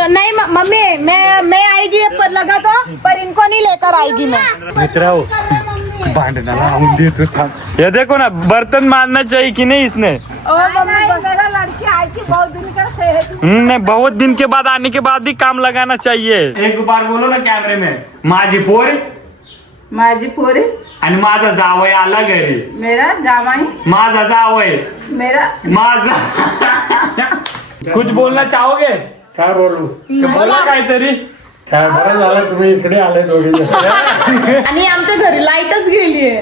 चलो नहीं मम्मी मैं मैं आएगी पर लगा तो पर इनको नहीं लेकर आएगी मैं। मित्र हो थांब. ये देखो ना बर्तन मारना चाहिए कि नहीं इसने? ओ मम्मी मेरा लड़की आएगी बहुत दिन का सेहत हम्म, नहीं बहुत दिन के बाद आने के बाद ही काम लगाना चाहिए। एक बार बोलो ना कैमरे में माझी पोर माझी पोरी आणि माझा जावय आला घरी मेरा जामाई माझा जावय मेरा माझा कुछ बोलना चाहोगे? काय बोलू? बोला. काहीतरी. काय बरं झालं तुम्ही इकडे आले दोघे जण. आणि आमच्या घरी लाईटच गेलीये.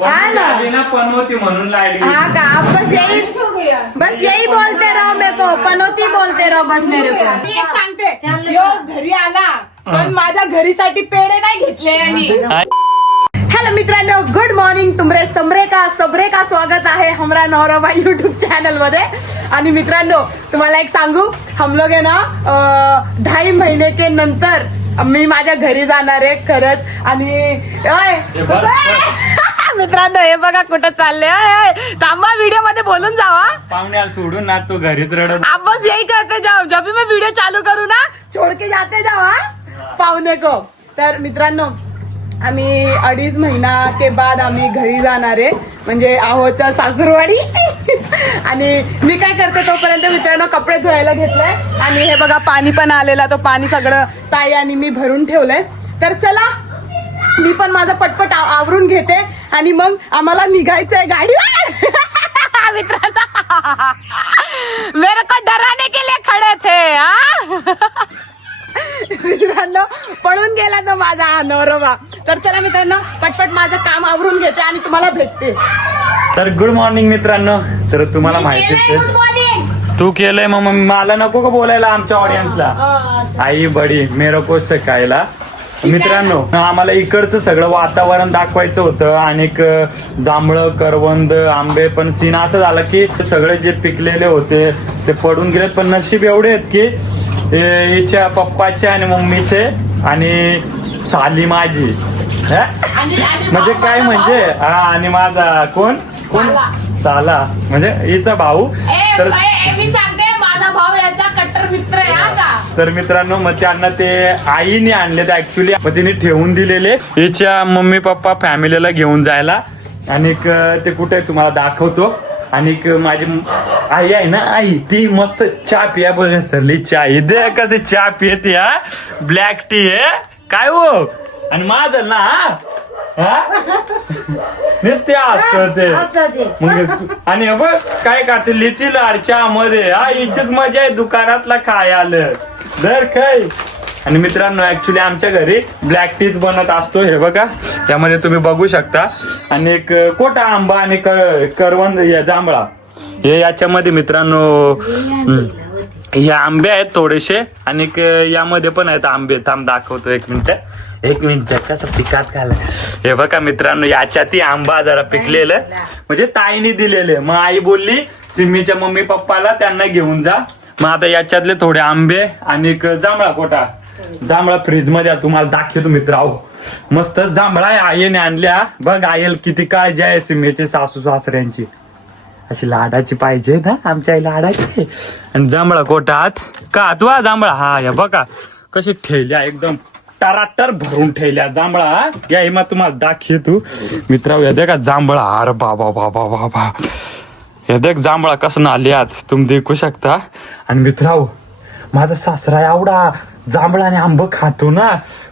हा ना? आली ना पनवती म्हणून लाइट हाँ का? आप बस यही बस यही बोलते रहो मेरे को. पनोती बोलते रहो बस मेरे को. मी एक सांगते. यो घरी आला. पण माझ्या घरीसाठी पेढे नाही घेतले आणि हॅलो मित्रांनो गुड मॉर्निंग तुमरे समरे का सबरे का स्वागत आहे हमरा नवराबा युट्यूब चॅनलमध्ये. आणि मित्रांनो तुम्हाला एक सांगू. हम लोग आहे ना ढाई महिने के नंतर मी माझ्या घरी जाणार आहे खरंच. आणि मित्रांनो हे बघा कुठं चालले. थांबा व्हिडिओमध्ये बोलून जावा. पाहुण्याला सोडून ना तो घरीच रडत. आप बस यही करते जाओ. जब भी मैं वीडियो चालू करूँ ना छोड़ के जाते जाओ हाँ. पाहुणे को. तर मित्रांनो आम्ही अडीच महिना के बाद आम्ही घरी जाणार आहे. म्हणजे आहोच्या सासूरवाडी. आणि मी काय करते तोपर्यंत मित्रांनो कपडे धुवायला घेतलंय. आणि हे बघा पाणी पण आलेला तो पाणी सगळं ताई आणि मी भरून ठेवलंय. तर चला मी पण माझं पटपट आव- आवरून घेते. आणि मग आम्हाला निघायचंय गाडी. मित्रांनो मेरे को डराने के लिए खडे थे हा? मित्रांनो पळून गेला तो माझा हा नवरोबा तर चला मित्रांनो पटपट माझं काम आवरून घेते आणि तुम्हाला भेटते. तर गुड मॉर्निंग मित्रांनो. तर तुम्हाला माहितीच आहे. तू केलंय मग मग मला नको का बोलायला आमच्या ऑडियन्सला आई बडी मेरा को शिकायला. मित्रांनो आम्हाला इकडचं सगळं वातावरण दाखवायचं होतं आणि जांभळं करवंद आंबे पण सीन असं झालं की सगळे जे पिकलेले होते ते पडून गेलेत. पण नशीब एवढे आहेत की हिच्या पप्पाचे आणि मम्मीचे आणि साली माझी? म्हणजे काय म्हणजे? हा आणि माझा कोण? कोण? साला. म्हणजे हिचा भाऊ. तर मी सांगते माझा भाऊ याचा कट्टर मित्र आहे का? तर मित्रांनो मग त्यांना ते आईने आणले ते ऍक्च्युली मग तिने ठेवून दिलेले. हिच्या मम्मी पप्पा फॅमिलीला घेऊन जायला. आणि ते कुठे तुम्हाला दाखवतो. आणि माझी आई आहे ना आई ती मस्त चहा पिया बोल सरली चहा. दे कसे चहा पियते हा? ब्लॅक टी आहे. काय हो? आणि माझं ना हा? नुसते असते मग आणि बघ काय करते लिटिल आरच्या मध्ये हा हिचीच मजा आहे दुकानातला काय आलं जर काय आणि मित्रांनो ऍक्च्युली आमच्या घरी ब्लॅक टीच बनत असतो हे बघा. त्यामध्ये तुम्ही बघू शकता. आणि एक कोटा आंबा आणि कर- करवंद जांभळा. हे याच्यामध्ये मित्रांनो हे आंबे आहेत थोडेसे. आणि यामध्ये पण आहेत आंबे. थांब दाखवतो एक मिनिट. एक मिनिट कसं पिकात घाला हे बघा मित्रांनो याच्यातही आंबा जरा पिकलेलं म्हणजे ताईने दिलेले मग आई बोलली सिम्मीच्या मम्मी पप्पाला त्यांना घेऊन जा. मग आता याच्यातले थोडे आंबे आणि जांभळा कोटा. जांभळा फ्रीजमध्ये तुम्हाला दाखवतो मित्र आहो. मस्त जांभळा आईने आणल्या. बघ आयल किती काळजी आहे सिमेचे सासू सासऱ्यांची. अशी लाडाची पाहिजे ना आमच्या आई लाडाची. आणि जांभळा कोटात. का तू जांभळा? हा या बघा. कशी ठेवल्या एकदम टराटर भरून ठेवल्या जांभळा. या हिमा तुम्हाला दाखी तू मित्राव या दे का जांभळा. अर बाबा बाबा बाबा. हे देख जांभळा कसं नाल्यात. तुम्ही देखू शकता. आणि मित्राव माझा सासरा एवढा जांभळा आणि आंब खातो ना.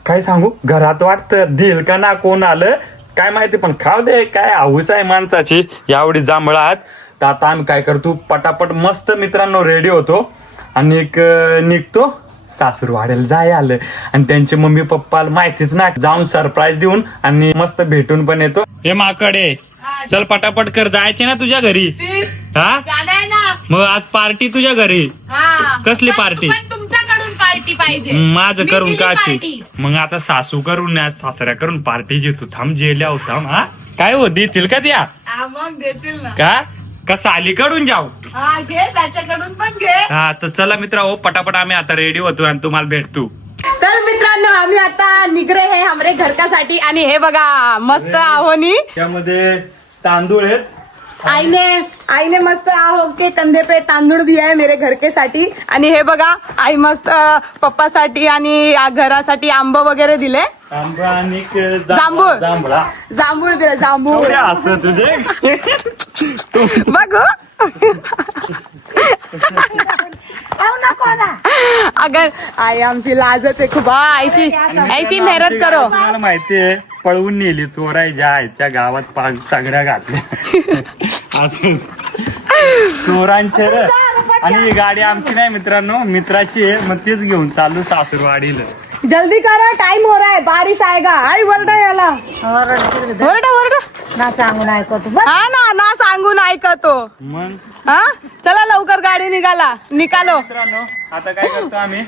काय सांगू? घरात वाटतं दिल का ना कोण आलं? काय माहिती पण खाऊ दे. काय हाऊस आहे माणसाची यावढी जांभळा आहेत. तर आता आम्ही काय करतो? पटापट मस्त मित्रांनो रेडी होतो. आणि एक निघतो. सासूरवाड्याला जाय आलं. आणि त्यांचे मम्मी पप्पाला माहितीच ना. जाऊन सरप्राईज देऊन आणि मस्त भेटून पण येतो. हे माकडे चल पटापट कर. जायचे ना तुझ्या घरी? हा? मग आज पार्टी तुझ्या घरी. हा. कसली पण- पार्टी? पार्टी पाहिजे. माझं मी करून दिली काची. पार्टी. मग आता सासू करून नाही, सासऱ्या करून पार्टी घेतो थांब जेल्या होता हा? काय हो देतील का त्या हा, मग देतील ना. का? का सालीकडून जाऊ? हा घे त्याच्याकडून पण घे. हा तर चला मित्र हो पटापट आम्ही आता रेडी होतो आणि तुम्हाला भेटतो. तर मित्रांनो आम्ही आता निघरे हे हमरे घरकासाठी आणि हे बघा मस्त आहोनी. त्यामध्ये तांदूळ आहेत. आईने आईने मस्त आहो के कंधे पे तांदूळ दिया है मेरे घर के साठी. आणि हे बघा आई मस्त पप्पासाठी आणि आ- घरासाठी आंब वगैरे दिले. आंबा आणि जांभूळ. जांभूळ. दिले जांभूळ. एवढे असं तुझे. बघ. अगर आई आमची लाजत आहे खूप. हा ऐसी ऐसी मेहनत करो. तुम्हाला माहितीये पळवून नेली चोरायच्या आईच्या गावात पाच तगड्या घातल्या. असं. चोरांचे रे. आणि ही गाडी आमची नाही मित्रांनो मित्राची आहे मग तेच घेऊन चालू सासूरवाडीला. जल्दी करा टाइम हो रहा है बारिश आएगा। आई वरडा याला। वरडा वरडा। ना सांगून ऐकतो हा ना ना सांगून ऐकतो. मग? हा? चला लवकर गाडी निघाला. निकालो. मित्रांनो आता काय करतो आम्ही?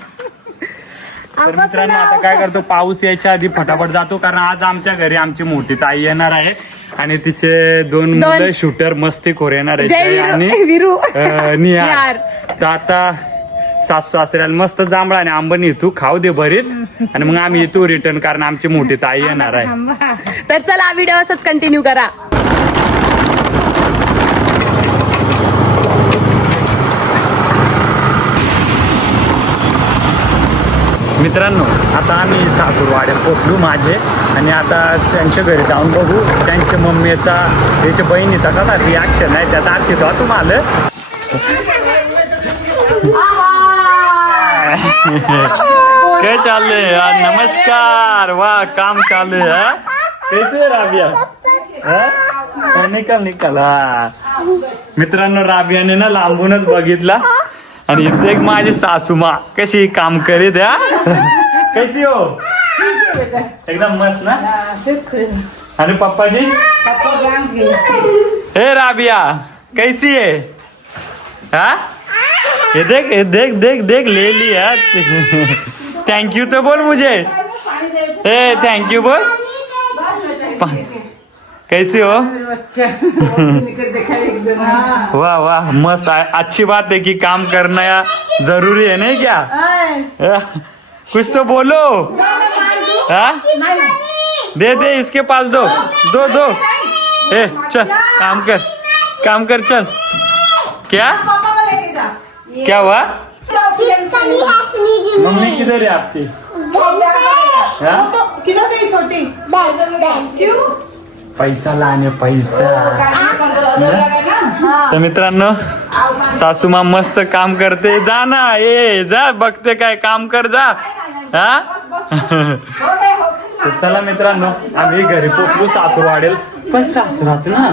तर मित्रांनो आता काय करतो पाऊस यायच्या आधी फटाफट जातो कारण आज आमच्या घरी आमची मोठी ताई येणार आहे. आणि तिचे दोन. मुलं शूटर मस्ती खोर येणार आहेत जय जय आणि निहार. तर आता सासू सासऱ्याला मस्त जांभळा आणि आंबा तू खाऊ दे बरीच आणि मग आम्ही येतो रिटर्न कारण आमची मोठी ताई येणार आहे. तर चला व्हिडिओ असंच कंटिन्यू करा. मित्रांनो आता आम्ही सासूरवाड्यात पोचलो माझे आणि आता त्यांच्या घरी जाऊन बघू. त्यांच्या मम्मीचा त्याच्या बहिणीचा कसा रिॲक्शन आहे त्यात हा तुम्हाला. काय चाललंय? हा, नमस्कार. वा काम चालू आहे हा? कैसे आहे राबिया? हा? निकाल निकाल. हा. मित्रांनो राबियाने ना लांबूनच बघितला. आणि इथे एक माझी सासूमा कशी काम करीत हा? कशी हो? एकदम मस्त ना? आणि पप्पाजी? हे राबिया कैसी है हा? ये देख ये देख देख देख ले लिया थैंक यू तो बोल मुझे. ए थैंक यू बोल. कैसी हो? वाह वाह मस्त. अच्छी बात है कि काम करना जरूरी है नहीं क्या? कुछ तो बोलो? दे दे इसके पास दो. दो दो. ए चल काम कर. काम कर चल. क्या? क्या हुआ? मम्मी किधर है आपकी? हाँ? किधर गई छोटी? क्यों? पैसा लाने पैसा। तर मित्रांनो सासूमा मस्त काम करते. जा ना ये जा बघते काय काम कर जा. हा? तर चला मित्रांनो आम्ही घरी पोचलो सासू वाढेल. पण सासराच ना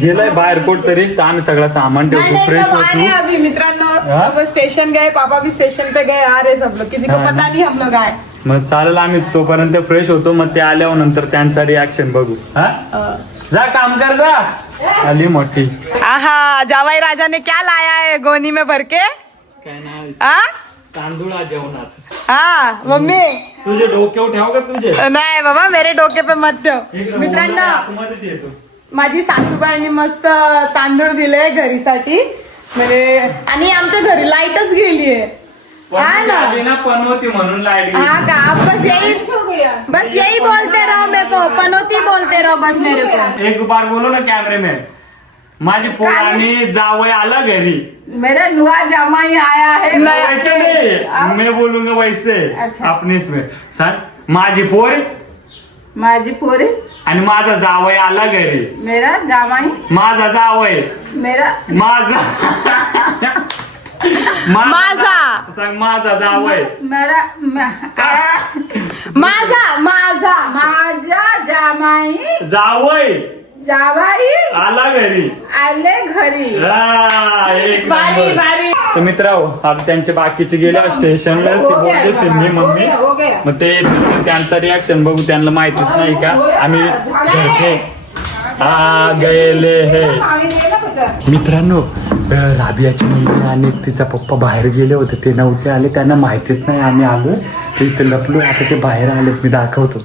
गेलाय बाहेर कोट तरी तर आम्ही सगळं सामान ठेवतो फ्रेश हैं होतो. मित्रांनो. हाँ? सब स्टेशन गए पापा भी स्टेशन पे गए आ रहे सब लोग। किसी को हाँ, पता हाँ। नहीं हम लोग आए। मग चालेल आम्ही तोपर्यंत फ्रेश होतो मग ते आल्यावर नंतर त्यांचा रिॲक्शन बघू. हा? जा काम कर जा. आली मोठी. आहा जावाई राजा ने क्या लाया है गोनी में भर के काय नाही. आ? तांदूळ जेवणाचं. हाँ मम्मी. तुझे डोक्यावर ठेव का तुझे? नाही बाबा मेरे डोके पे मत ठेव. मित्रांनो माझी सासूबाईंनी मस्त तांदूळ दिले घरीसाठी. म्हणजे आणि आमच्या घरी लाईटच गेलीये. हा ना? आली ना पनवती म्हणून लाइट हाँ का? आप बस यही बस यही बोलते रहो मेरे को पनौती बोलते रहो बस मेरे को. एक बार बोलो ना कैमरे में माझी पोर आणि जावई आला घरी. मेरा नुआ जमाई आया है. वैसे नहीं. मैं बोलूंगा वैसे. अच्छा. अपने इसमें। सर माझी पोर माझी पोरी? आणि माझा जावई आला घरी. मेरा जमाई? माझा जावई. मेरा माझा. माझा. सांग माझा जावई. मेरा माझा माझा. माझा जमाई? जावई. जावाई? आला घरी. आले घरी. हा, एक बारी नंबर. बारी. तर मित्र आता त्यांचे बाकीचे गेले स्टेशनला ते बोलते सिंधी मम्मी. हो गया मग ते त्यांचा रिॲक्शन बघू त्यांना माहितीच नाही का? आम्ही घरचे. आ गेले हे. मित्रांनो अं, राबियाची मुलगी आणि तिचा पप्पा बाहेर गेले होते. ते नव्हते आले त्यांना माहितीच नाही. आम्ही आलो ते इथे लपलो. आता ते बाहेर आले मी दाखवतो.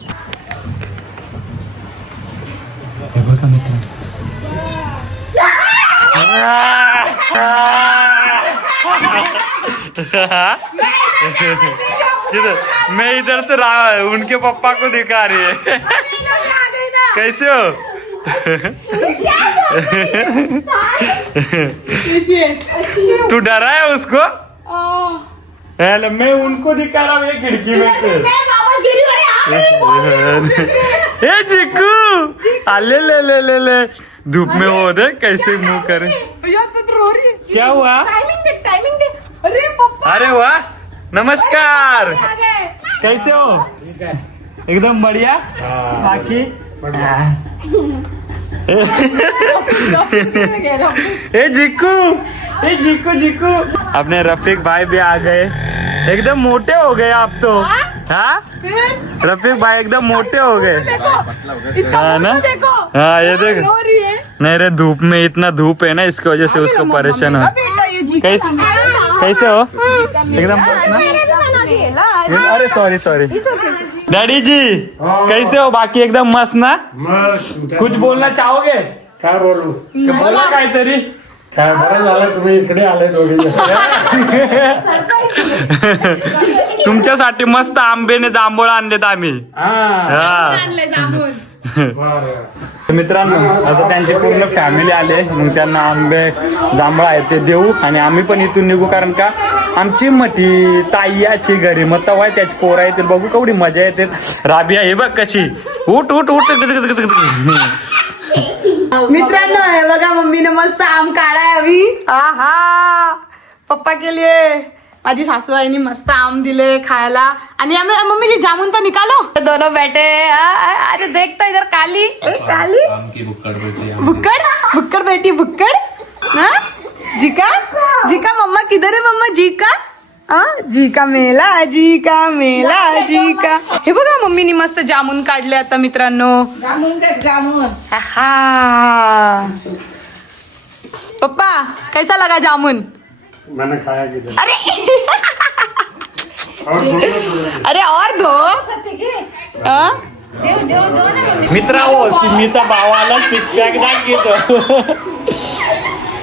मैं इधर से रहा उनके पप्पा को दिखा रही है. कैसे हो? तू डरा है उसको? हेलो मैं उनको दिखा रहा हूँ खिड़की में से। ए चिक्कू अले ले ले ले ले धूप में वो दे कैसे मुंह करे। क्या हुआ? टाइमिंग टाइमिंग अरे वाह नमस्कार। कैसे हो? एकदम बढ़िया। बाकी? ए जिक्कू ए जिक्कू जिक्कू अपने रफीक भाई भी आ गए। एकदम मोटे हो गए आप तो। हाँ? रफीक भाई एकदम मोटे हो गए। हाँ ना? मुँह तो देखो। हाँ ये देख। हो रही है। नहीं रे धूप में इतना धूप है ना इसकी वजह से उसको परेशान हो कैसे? कैसे हो? एकदम अरे सॉरी सॉरी डैडी जी कैसे हो? बाकी एकदम मस्त ना? कुछ बोलना चाहोगे? काय बोलू? बोला काहीतरी? काय बरं झालं तुम्ही इकडे आले दोघे तुमच्यासाठी मस्त आंबेने जांभूळ आणलेत आम्ही. हा. मित्रांनो आता त्यांची पूर्ण फॅमिली आले मग त्यांना आंबे जांभळ आहे ते देऊ आणि आम्ही पण इथून निघू. कारण का आमची मती ताई याची घरी मग तवा त्याची पोरं येतील. बघू केवढी मजा येते. राबिया हे बघ कशी. उठ उठ उठ. मित्रांनो हे बघा मम्मीने मस्त आम काढाय आहा. पप्पा केली माझी सासूबाईनी मस्त आम दिले खायला. आणि आम्ही मम्मी जी जामुन तो निकालो. दोनों बैठे आ, आ, अरे देखता इधर काली. काली? भुक्कड़ भुक्कड़ बेटी भुक्कड़ हाँ? जीका? जीका मम्मा किधर है मम्मा जीका? हा जीका मेला जीका मेला जीका। हे बघा मम्मीनी मस्त जामुन काढले आता मित्रांनो. जामून जामून? आहा. पप्पा कैसा लगा जामुन? मैंने खाया किधर अरे। और तो। अरे और दो हाँ? मित्रा हो सिमीचा भावाला सिक्स पॅक दाखवतो.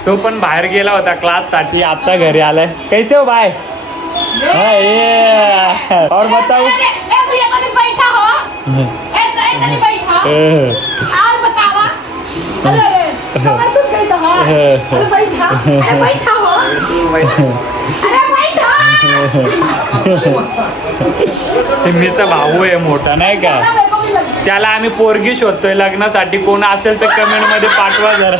तो पण बाहेर गेला होता क्लाससाठी आता घरी आलाय. कैसे हो बाय हाँ, ये और बताओ. बैठा हो? बैठा और बतावा हाँ। अरे बैठा अरे बैठा हो. अरे बैठा सिमीचा भाऊ आहे मोठा नाही का? त्याला आम्ही पोरगी शोधतोय लग्नासाठी. कोण असेल तर कमेंटमध्ये पाठवा जरा.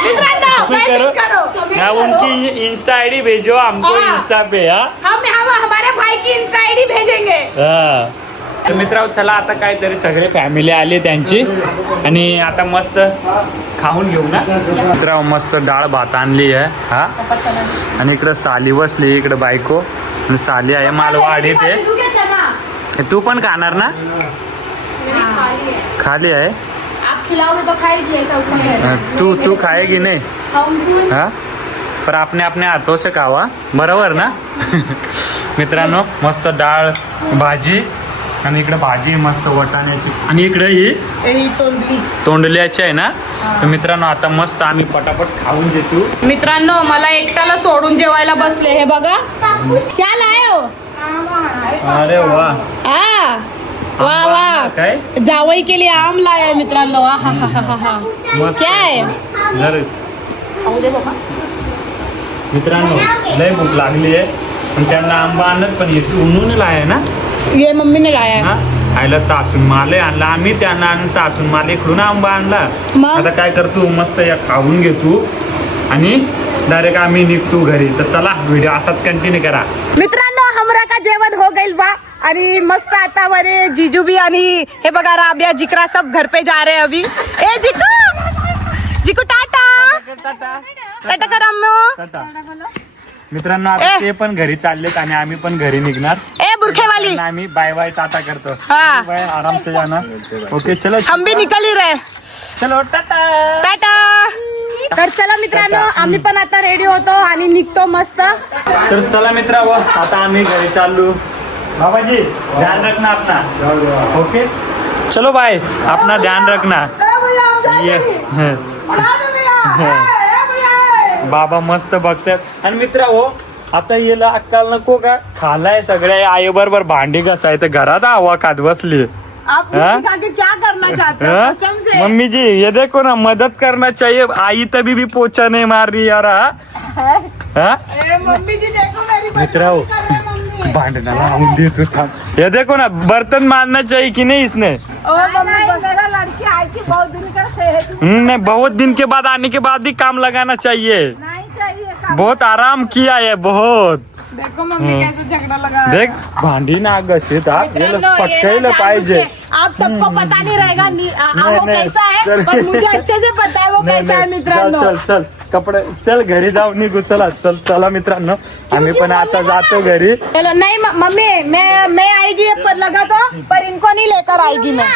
मित्रांनो, तुम्ही message करो. करो. ना उनकी इंस्टा आईडी भेजो हमको हाँ। इंस्टा पे हा? हम हम हमारे भाई की इंस्टा आईडी भेजेंगे. हा. तर मित्रांनो चला आता काहीतरी सगळे फॅमिली आली त्यांची. आणि आता मस्त खाऊन घेऊ ना. मित्रांनो मस्त डाळ भात आणली आहे हा. आणि इकडं साली बसली इकडं बायको. आणि साली आहे मालवाडी ते. तू तू पण खाणार ना? खाली आहे. तू तू तू खाएगी नाही? हा? पर आपने आपने हातो से खावा. बरोबर ना? मित्रांनो मस्त डाळ भाजी. आणि इकडे भाजी मस्त वटाण्याची. आणि इकडे ही तोंडली. तोंडल्याची आहे ना? तर मित्रांनो आता मस्त आम्ही पटापट खाऊन घेतो. मित्रांनो मला एकट्याला सोडून जेवायला बसले. हे बघा. क्या लाये हो? अरे वा. वा वा. काय? जावई के लिए आम लाया मित्रांनो. आ, हा, हा, हा, हा, क्या मित्रांनो लय भूक लागली आहे. पण त्यांना आंबा आणत पण याची उन्हून लाय ना? ये मम्मी ने लाया है। हा? आईला सासून माले आणला. आम्ही त्यांना आणि सासून माले इकडून आंबा आणला. मग? आता काय करतो मस्त या खाऊन घेतो आणि डायरेक्ट आम्ही निघतो घरी. तर चला व्हिडिओ असाच कंटिन्यू करा. मित्रांनो हमरा का जेवण हो गईल बा? आणि मस्त आता वरे जीजू भी आणि हे बघा राबिया जिकरा सब घर पे जा रहे हैं अभी. ए जिकू! जिकू टाटा! टाटा. कर अम्मू मित्रांनो आता ए. ते पण घरी चाललेत आणि आम्ही पण घरी निघणार. ए बुरखेवाली! त्यांना आम्ही बाय बाय टाटा करतो. हा. बाय आराम से जाना ओके चलो. हम भी निकल ही रहे चलो टाटा! टाटा! तर चला मित्रांनो आम्ही पण आता रेडी होतो आणि निघतो मस्त. तर चला मित्रा आता आम्ही घरी चाललो. बाबाजी ध्यान रखना अपना. ओके? चलो बाय. अपना ध्यान रखना ये. बाबा मस्त बघतात. आणि मित्रा हो आता येला अक्काल नको का? खालाय सगळ्या आई बरोबर. भांडी घासाय तर घरात हवा खात बसली. आप हाँ? मुझे आगे क्या करना चाहते हो? हाँ? कसम से? मम्मी जी ये देखो ना मदद करना चाहिए। आई तभी भी पोछा नहीं मार रही यार हाँ? ए, मम्मी जी देखो मेरी मित्रा लावून देतो थांब। ये देखो ना बर्तन मारना चाहिए कि नहीं इसने? ओ मम्मी मेरा लड़की आई थी बहुत दिन नहीं बहुत दिन के बाद आने के बाद ही काम लगाना चाहिए। नहीं चाहिए बहुत आराम किया है बहुत। देखो मम्मी कैसे झगड़ा लगा देख भांडी ना ये पटकायला पाहिजे आप सबको पता नहीं रहेगा कैसा है पर मुझे अच्छे से पता है वो कैसा है मित्रों मित्रांनो। चल चल। कपडे चल घरी जाऊ निघू चला चल चला मित्रांनो. आम्ही पण आता जातो घरी. चलो नहीं म- मम्मी मैं मैं आएगी ये पर लगा तो पर इनको नहीं लेकर आएगी मैं.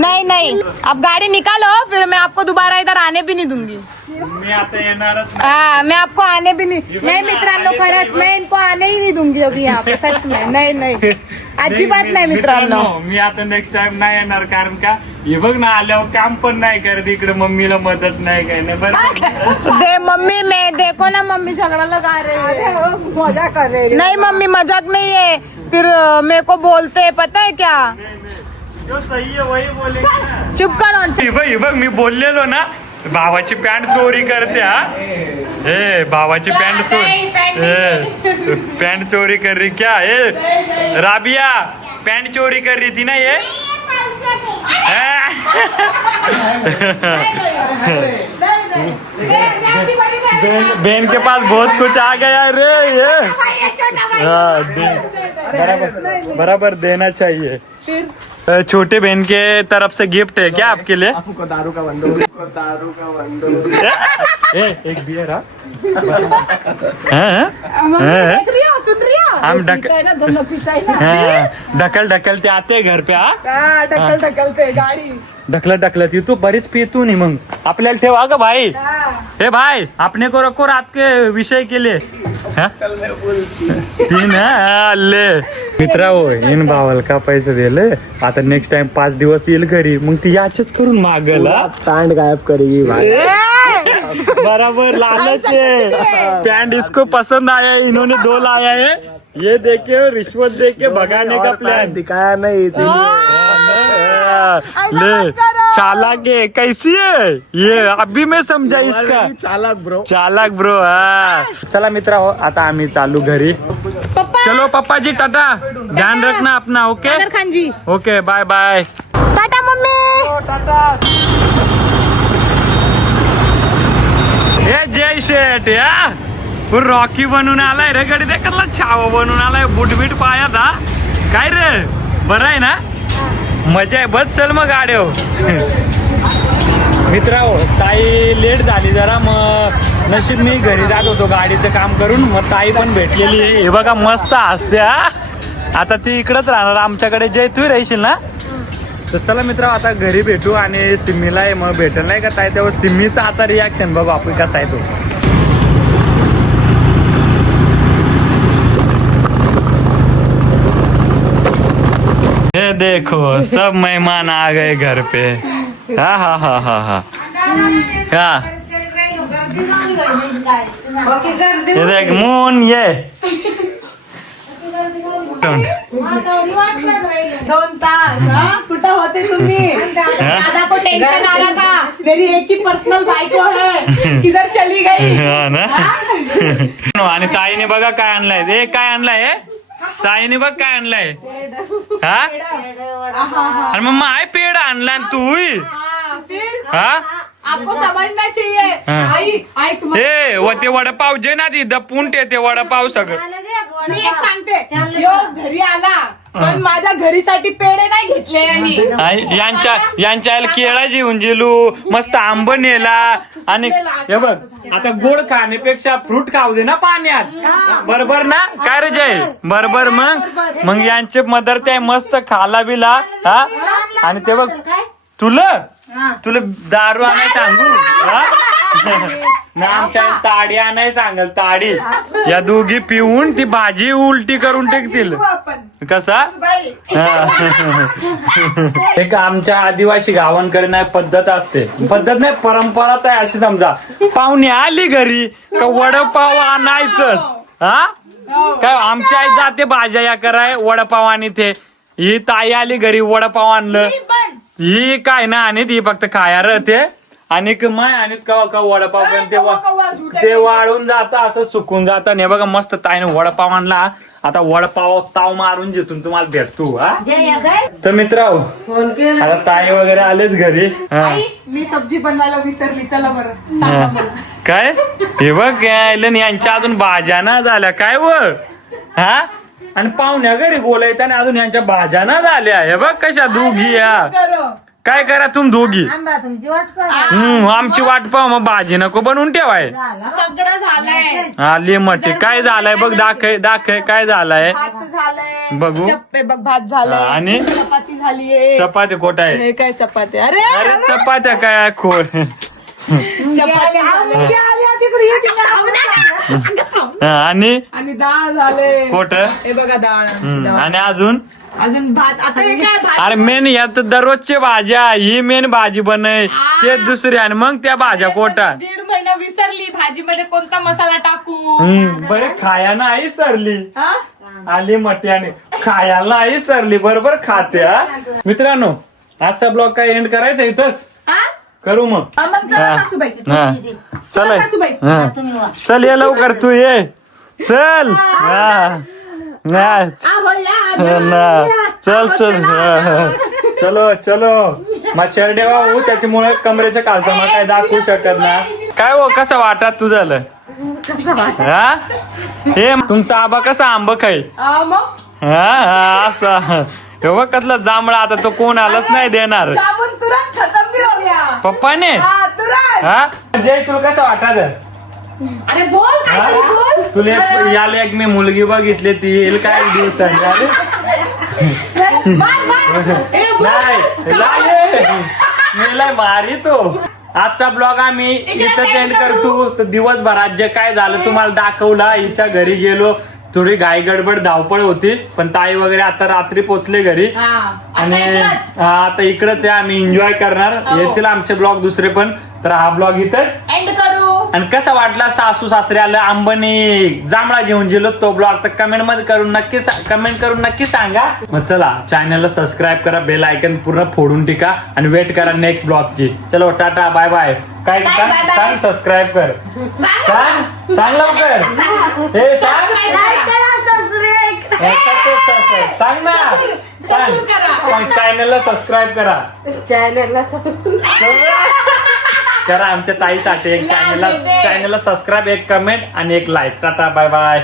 नहीं नहीं. अब गाड़ी निकालो फिर मैं आपको दोबारा इधर आने भी नहीं दूंगी. मी आता येणारच हाँ मैं आपको आने भी नहीं नहीं मित्रांनो खरंच मैं इनको आने ही नहीं दूंगी अभी यहाँ पे सच में. नहीं नहीं. अजिबात नाही मित्रांनो. मी आता नेक्स्ट टाइम नाही येणार कारण का हे बघ ना आल्यावर काम पण नाही करत इकडे मम्मीला मदत नाही काय नाही बरं दे मम्मी मैं देखो ना मम्मी झगड़ा लगा रही है मजा कर रहे नहीं मम्मी मजाक नहीं है फिर मेरे को बोलते हैं पता है क्या? जो सही आहे वही बोलेंगे चुप करो हे हे बघ मी बोललेलो ना भावाची पॅन्ट चोरी करते हा ए भावाची पॅन्ट चोरी पॅन्ट चोरी कर रही क्या ए राबिया पॅन्ट चोरी कर रही थी ना ये बहन के पास बहुत कुछ आ गया है रे ये हाँ, बराबर बराबर देना चाहिए छोटे बहन के तरफ से गिफ्ट है क्या आपके लिए आपको दारू का बंदोबस्त दारू का ए, एक बियर? हाँ? हम ढक हाँ, ढकल ढकल ते आते घर पे हा? ढकल ढकल पे गाड़ी. ढकलत ढकलत तू बरीच पितू नहीं मग. आपल्याला ठेवा का भाई. हे. भाई अपने को रखो रात के विषय के लिए. हाँ? तीन हा? ले. मित्रा हो इन भावाला का पैसे दिले? आता नेक्स्ट टाइम पाच दिवस येईल घरी. मग ती याचेच करून मागल? पैंट गायब करेगी भाई. बराबर लालच है पैंट इसको पसंद आया है इन्होंने दो लाया है। ये देखे रिश्वत दे के भगाने का प्लान दिखाया नहीं ले चालाक है कैसी है? ये अभी मैं समझा इसका। चालक ब्रो चालाक ब्रो हा। चला मित्र हो आता आम्ही चालू घरी। चलो पप्पा जी टाटा। ध्यान रखना अपना okay Khan ji. Okay bye bye tata mummy! हे जय शेट या. तू रॉकी बनून आलाय रे गडी देखला छावा बनून आलाय बुट बीट पायात हा. काय रे? बरं आहे ना? मजा आहे. बस चल मग गाड्या मित्रा हो ताई लेट झाली जरा मग नशीब मी घरी जात होतो गाडीचं काम करून. मग ताई पण भेटलेली हे बघा मस्त असते हा. आता ती इकडंच राहणार. आमच्याकडे जय तू राहशील ना? तर चला मित्र आता घरी भेटू आणि सिम्मीला आहे मग भेटेल. नाही का ताई? तेव्हा सिम्मीचा आता रिॲक्शन बघू आपण कसा आहे तो. ये देखो सब मेहमान आ गए घर पे। हा हा हा हा हा. हा. ये देख मून ये. दोन तास हा? कुठं होते तुम्ही. दादा को टेंशन आ रहा था. मेरी एक ही पर्सनल बाइक है. किधर चली गई? हा ना? आणि ताईने बघा काय आणलाय. ए काय आणलाय हे? ताईने बघ काय आणलाय. हा? अरे मग माय पेड आणलाय तू हाँ, फिर हा? आपको समझना चाहिए. हाँ. आई आई तुम ए व ते वडापाव जे ना ती दपून ते वडापाव सगळं. मी एक सांगते. यो घरी आला. पण माझ्या घरीसाठी पेढे नाही घेतले यांनी. आणि यांच्या यांच्या आईला केळा जेवून जेलू मस्त आंब नेला आणि हे बघ आता गोड खाण्यापेक्षा फ्रूट खाऊ दे ना पाण्यात. बरोबर ना? काय रे जय? बरोबर मग? मग यांचे मदर ते मस्त खाला बिला हा? आणि ते बघ तुला? तुला दारू आणाय सांगू हा? ना आमच्या ताडी आणाय सांगल ताडी. या दोघी पिऊन ती भाजी उलटी करून टेकतील. कसा? एक आमच्या आदिवासी गावांकडे नाही पद्धत असते. पद्धत नाही परंपराच आहे अशी समजा. पाहुणे आली घरी का वडपाव आणायचं? हा? काय आमची आई जाते भाज्या या कराय वडापाव आणि ते ही ताई आली घरी वडापाव आणलं. ही काय ना आणि ती फक्त खाया राहते. आणि क- माय आणि कवा कवा वडापाव पण ते वा- कवा झुटे ते वाळून जात असं सुकून जात. आणि हे बघा मस्त ताईने वडापाव आणला आता वडापाव ताव मारून जिथून तुम्हाला भेटतो हा. तर मित्र आता ताई वगैरे आलेच घरी. हा. मी सब्जी बनवायला विसरली. चला बरं हा. काय? हे बघ काय लन यांच्या अजून भाज्या ना झाल्या. काय व? हा? आणि पाहुण्या घरी बोलायचं आणि अजून यांच्या भाज्या ना झाल्या. हे बघ कशा दोघी या. काय करा तुम दोघी? आंबा तुमची वाट पाहा. हम्म आमची वाट पाहू मग भाजी नको बनवून ठेवाय. सगळं झालंय. आली मटे काय झालंय? बघ दाखय दाखय काय झालंय. भात झालंय. बघू. चप्पे बघ भात झालंय. आणि? चपाती झालीये. चपाती कोट आहे? हे काय चपाती? अरे अरे चपात्या काय? चपाती झाली. तिकडे. आणि? आणि डाळ झाले. कोट हे बघा डाळ. आणि अजून? अजून भात आता हे काय भात? अरे मेन यात दररोजची भाज्या ही मेन भाजी बनय. ते दुसरी आणि मग त्या भाज्या कोटा. दीड महिना विसरली भाजीमध्ये कोणता मसाला टाकू? बरे खाया आई सरली. हा? आली मट्याने. खायला आई सरली बरोबर खाते हा? मित्रांनो आजचा ब्लॉग काय एंड करायचा इथंच? हा? करू मग. हा, मग चला सासूबाई. हा. चल सासूबाई. हा. तुम्ही वा. चल ये लवकर तू ये. चल. हा. हा. चल ना. चल चल. चलो चलो. मच्छर देवा हो त्याच्यामुळे कमरेच्या खालचा मग काय दाखवू शकत ना काय हो कसं वाटत तू झालं? हा? हे तुमचा आबा कसा आंब खाई हा, हा हा असा. हे बघ कसला जांभळा आता तो कोण आलाच नाही देणार. जामुन तुरंत खतम भी हो गया पप्पाने? हा तुरंत. हा? जय तुला कसं वाटत अरे बोल काय तरी बोल. तुला एक- याला एक मी मुलगी बघितली ती येईल काय दिवसांनी? अरे. नाही नाही. मी लय भारी तो. आजचा ब्लॉग आम्ही इथं एंड करतो. तर दिवसभरात जे काय झालं तुम्हाला दाखवला हिच्या घरी गेलो. थोडी घाई गडबड धावपळ होती. पण ताई वगैरे आता रात्री पोचले घरी. हा. आणि आता इकडंच. हा, आता इकडच आहे आम्ही एन्जॉय करणार. येतील आमचे ब्लॉग दुसरे पण. तर हा ब्लॉग इथंच. करू आणि कसा वाटला सासू सासरे आलं आंबानी जांभळा घेऊन गेलो तो ब्लॉग तर कमेंटमध्ये करून नक्की कमेंट करून नक्की सांगा. मग चला चॅनलला सबस्क्राईब करा बेल आयकन पूर्ण फोडून टिका आणि वेट करा नेक्स्ट ब्लॉगची चलो टाटा बाय बाय काय सांग? सबस्क्राईब कर. सांग. सांग? लवकर. हे सांग. हे. सांग ना. सांग. सबस्क्राईब करा. सांग चॅनलला सबस्क्राईब करा. चॅनलला करा आमच्या ताईसाठी एक चॅनलला चॅनलला सबस्क्राईब एक कमेंट आणि एक लाईक टाटा बाय बाय